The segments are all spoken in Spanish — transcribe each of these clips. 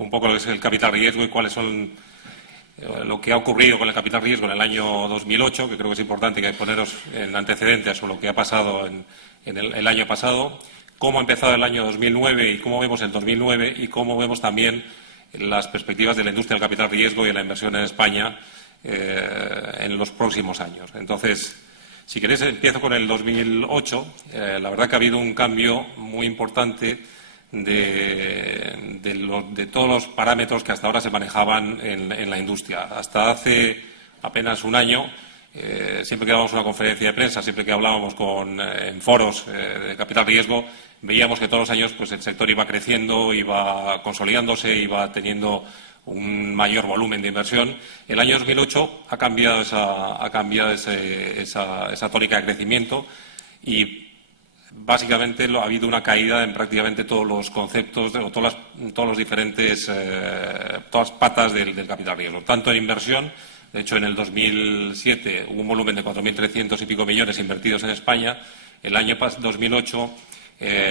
un poco lo que es el capital riesgo y cuáles son lo que ha ocurrido con el capital riesgo en el año 2008, que creo que es importante que poneros en antecedentes sobre lo que ha pasado en el año pasado, cómo ha empezado el año 2009 y cómo vemos el 2009 y cómo vemos también las perspectivas de la industria del capital riesgo y de la inversión en España en los próximos años. Entonces, si queréis, empiezo con el 2008. La verdad que ha habido un cambio muy importante de todos los parámetros que hasta ahora se manejaban en la industria. Hasta hace apenas un año, siempre que dábamos una conferencia de prensa, siempre que hablábamos en foros de capital riesgo, veíamos que todos los años pues, el sector iba creciendo, iba consolidándose, iba teniendo un mayor volumen de inversión. El año 2008 ha cambiado esa tónica de crecimiento y básicamente ha habido una caída en prácticamente todos los conceptos o todas las patas del capital riesgo, tanto en inversión. De hecho, en el 2007 hubo un volumen de 4.300 y pico millones invertidos en España. El año 2008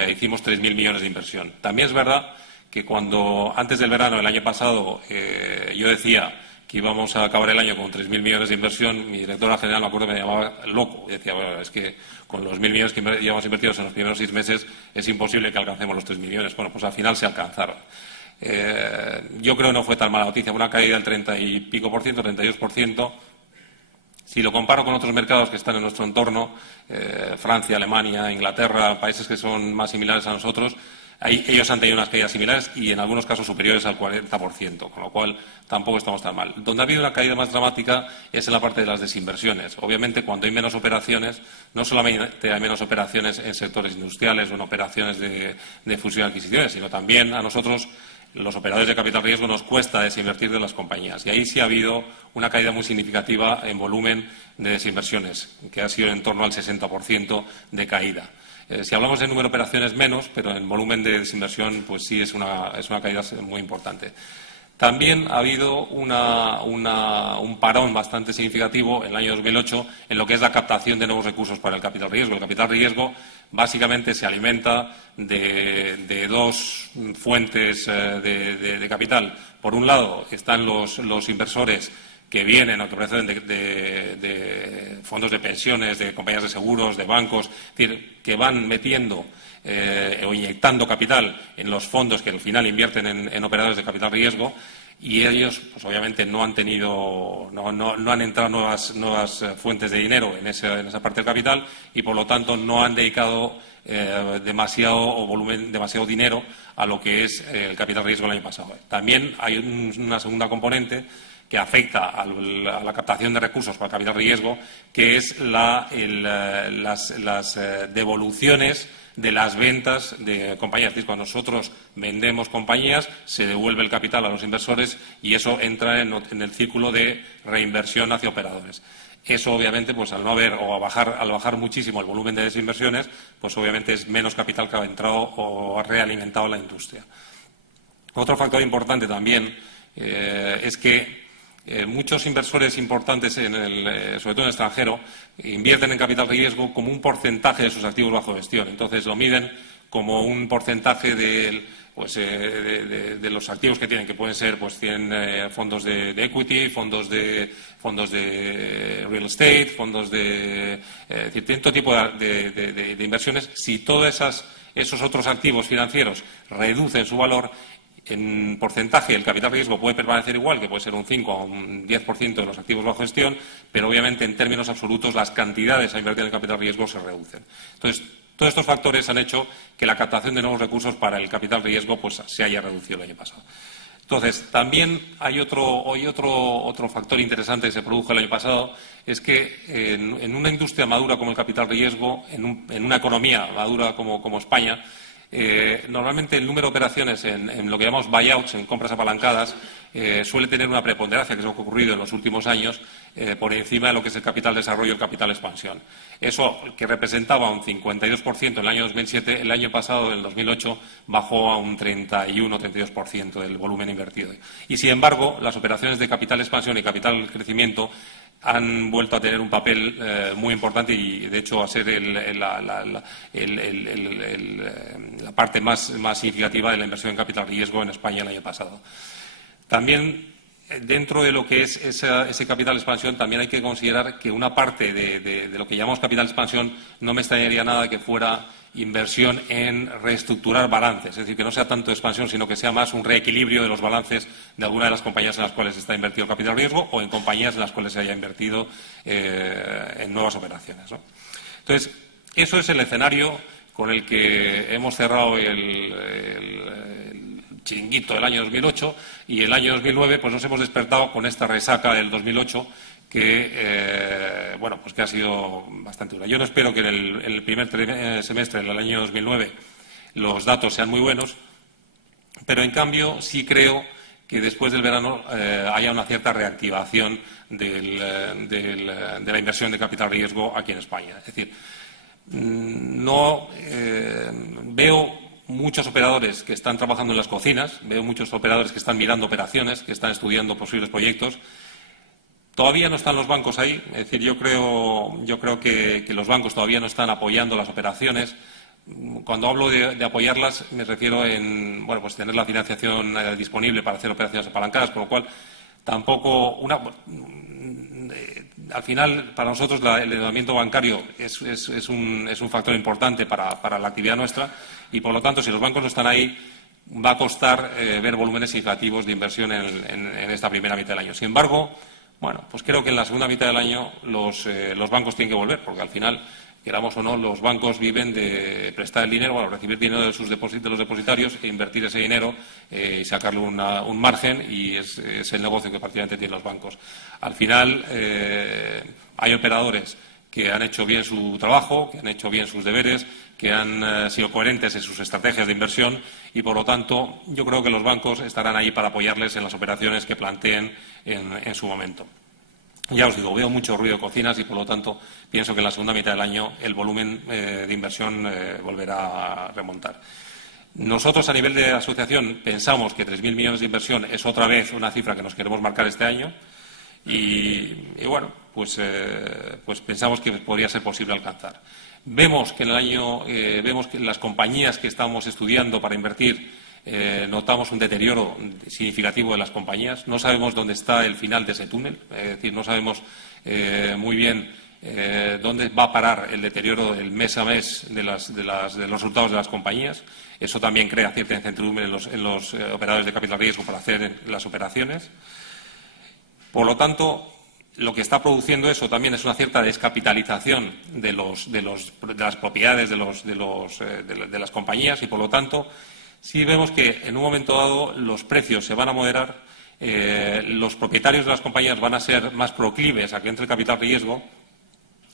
hicimos 3.000 millones de inversión. También es verdad que cuando antes del verano del año pasado yo decía que íbamos a acabar el año con 3.000 millones de inversión, mi directora general, me acuerdo, me llamaba loco. Y decía, bueno, es que con los 1.000 millones que llevamos invertidos en los primeros 6 meses es imposible que alcancemos los 3.000 millones. Bueno, pues al final se alcanzaron. Yo creo que no fue tan mala noticia, fue una caída del 30 y pico por ciento, 32%. Si lo comparo con otros mercados que están en nuestro entorno, Francia, Alemania, Inglaterra, países que son más similares a nosotros, ellos han tenido unas caídas similares y en algunos casos superiores al 40%, con lo cual tampoco estamos tan mal. Donde ha habido una caída más dramática es en la parte de las desinversiones. Obviamente, cuando hay menos operaciones, no solamente hay menos operaciones en sectores industriales o en operaciones de fusión y adquisiciones, sino también a nosotros, los operadores de capital riesgo, nos cuesta desinvertir de las compañías. Y ahí sí ha habido una caída muy significativa en volumen de desinversiones, que ha sido en torno al 60% de caída. Si hablamos de número de operaciones menos, pero en volumen de desinversión, pues sí es una caída muy importante. También ha habido un parón bastante significativo en el año 2008 en lo que es la captación de nuevos recursos para el capital riesgo. El capital riesgo básicamente se alimenta de dos fuentes de capital. Por un lado están los inversores que vienen o que proceden de fondos de pensiones, de compañías de seguros, de bancos, es decir, que van metiendo o inyectando capital en los fondos que al final invierten en operadores de capital riesgo, y ellos, pues obviamente no han entrado nuevas fuentes de dinero en esa parte del capital y por lo tanto no han dedicado demasiado dinero a lo que es el capital riesgo el año pasado. También hay una segunda componente que afecta a la captación de recursos para capital riesgo, que es las devoluciones de las ventas de compañías. Es decir, cuando nosotros vendemos compañías, se devuelve el capital a los inversores y eso entra en el círculo de reinversión hacia operadores. Eso, obviamente, pues al bajar muchísimo el volumen de desinversiones, pues obviamente es menos capital que ha entrado o ha realimentado la industria. Otro factor importante también es que muchos inversores importantes, sobre todo en el extranjero, invierten en capital riesgo como un porcentaje de sus activos bajo gestión. Entonces lo miden como un porcentaje de los activos que tienen, que pueden ser, pues tienen fondos de equity, fondos de real estate, fondos tienen todo tipo de inversiones. Si todos esos otros activos financieros reducen su valor, en porcentaje el capital riesgo puede permanecer igual, que puede ser un 5 o un 10% de los activos bajo gestión, pero obviamente en términos absolutos las cantidades a invertir en capital riesgo se reducen. Entonces, todos estos factores han hecho que la captación de nuevos recursos para el capital riesgo pues se haya reducido el año pasado. Entonces, también hay otro factor interesante que se produjo el año pasado, es que en una industria madura como el capital riesgo, en una economía madura como España, normalmente el número de operaciones en lo que llamamos buyouts, en compras apalancadas, suele tener una preponderancia, que es lo que ha ocurrido en los últimos años, por encima de lo que es el capital desarrollo y el capital expansión. Eso, que representaba un 52% en el año 2007, el año pasado, en el 2008, bajó a un 31-32% del volumen invertido. Y, sin embargo, las operaciones de capital expansión y capital crecimiento han vuelto a tener un papel muy importante y, de hecho, a ser la parte más significativa de la inversión en capital riesgo en España el año pasado. También, dentro de lo que es ese capital expansión, también hay que considerar que una parte de lo que llamamos capital expansión no me extrañaría nada que fuera inversión en reestructurar balances, es decir, que no sea tanto expansión, sino que sea más un reequilibrio de los balances de alguna de las compañías en las cuales está invertido el capital riesgo o en compañías en las cuales se haya invertido en nuevas operaciones, ¿no? Entonces, eso es el escenario con el que hemos cerrado el chiringuito del año 2008 y el año 2009 pues nos hemos despertado con esta resaca del 2008 que, pues que ha sido bastante dura. Yo no espero que en el primer semestre del año 2009 los datos sean muy buenos, pero en cambio sí creo que después del verano haya una cierta reactivación de la inversión de capital riesgo aquí en España. Es decir, veo muchos operadores que están trabajando en las cocinas, veo muchos operadores que están mirando operaciones, que están estudiando posibles proyectos. Todavía no están los bancos ahí, es decir, yo creo que los bancos todavía no están apoyando las operaciones. Cuando hablo de apoyarlas me refiero en tener la financiación disponible para hacer operaciones apalancadas, por lo cual tampoco al final para nosotros el endeudamiento bancario es un factor importante para la actividad nuestra y por lo tanto si los bancos no están ahí va a costar ver volúmenes significativos de inversión en esta primera mitad del año. Sin embargo, pues creo que en la segunda mitad del año los bancos tienen que volver, porque al final, queramos o no, los bancos viven de prestar el dinero, recibir dinero de los depositarios e invertir ese dinero y sacarle un margen, y es el negocio que prácticamente tienen los bancos. Al final, hay operadores que han hecho bien su trabajo, que han hecho bien sus deberes, que han sido coherentes en sus estrategias de inversión y, por lo tanto, yo creo que los bancos estarán ahí para apoyarles en las operaciones que planteen en su momento. Ya os digo, veo mucho ruido de cocinas y, por lo tanto, pienso que en la segunda mitad del año el volumen de inversión volverá a remontar. Nosotros, a nivel de asociación, pensamos que 3.000 millones de inversión es otra vez una cifra que nos queremos marcar este año pues pensamos que podría ser posible alcanzar. Vemos que vemos que las compañías que estamos estudiando para invertir notamos un deterioro significativo de las compañías. No sabemos dónde está el final de ese túnel, es decir, no sabemos muy bien dónde va a parar el deterioro del mes a mes de los resultados de las compañías. Eso también crea cierta incertidumbre en los operadores de capital riesgo para hacer las operaciones. Por lo tanto, lo que está produciendo eso también es una cierta descapitalización de las propiedades de las compañías y, por lo tanto, sí vemos que en un momento dado los precios se van a moderar, los propietarios de las compañías van a ser más proclives a que entre el capital riesgo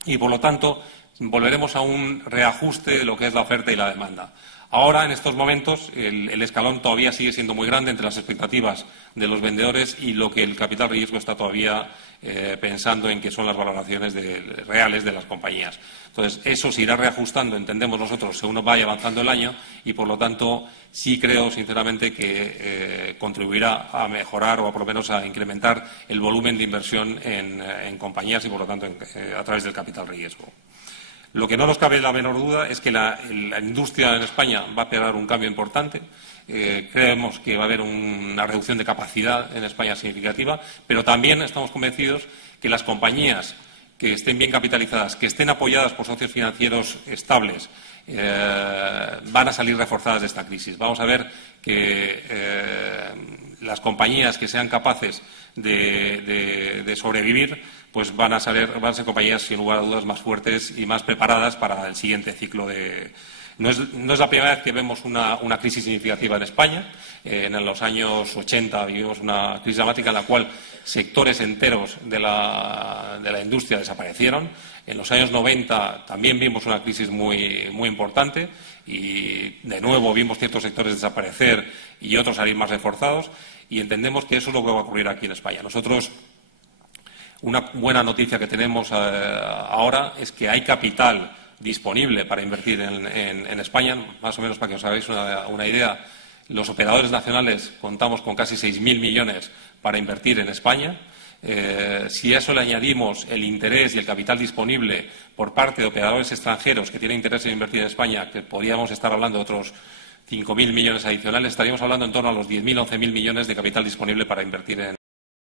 y, por lo tanto, volveremos a un reajuste de lo que es la oferta y la demanda. Ahora, en estos momentos, el escalón todavía sigue siendo muy grande entre las expectativas de los vendedores y lo que el capital riesgo está todavía pensando en que son las valoraciones reales de las compañías. Entonces, eso se irá reajustando, entendemos nosotros, según vaya avanzando el año y, por lo tanto, sí creo, sinceramente, que contribuirá a mejorar o, por lo menos, a incrementar el volumen de inversión en compañías y, por lo tanto, a través del capital riesgo. Lo que no nos cabe la menor duda es que la industria en España va a pegar un cambio importante. Creemos que va a haber una reducción de capacidad en España significativa, pero también estamos convencidos que las compañías que estén bien capitalizadas, que estén apoyadas por socios financieros estables, van a salir reforzadas de esta crisis. Vamos a ver que las compañías que sean capaces de sobrevivir pues van a ser compañías, sin lugar a dudas, más fuertes y más preparadas para el siguiente ciclo de... No es la primera vez que vemos una crisis significativa en España. En los años 80 vivimos una crisis dramática en la cual sectores enteros de la industria desaparecieron. En los años 90 también vimos una crisis muy, muy importante y, de nuevo, vimos ciertos sectores desaparecer y otros salir más reforzados. Y entendemos que eso es lo que va a ocurrir aquí en España. Nosotros... Una buena noticia que tenemos ahora es que hay capital disponible para invertir en España. Más o menos, para que os hagáis una idea, Los operadores nacionales contamos con casi 6.000 millones para invertir en España. Si a eso le añadimos el interés y el capital disponible por parte de operadores extranjeros que tienen interés en invertir en España, que podríamos estar hablando de otros 5.000 millones adicionales, estaríamos hablando en torno a los 10.000, 11.000 millones de capital disponible para invertir en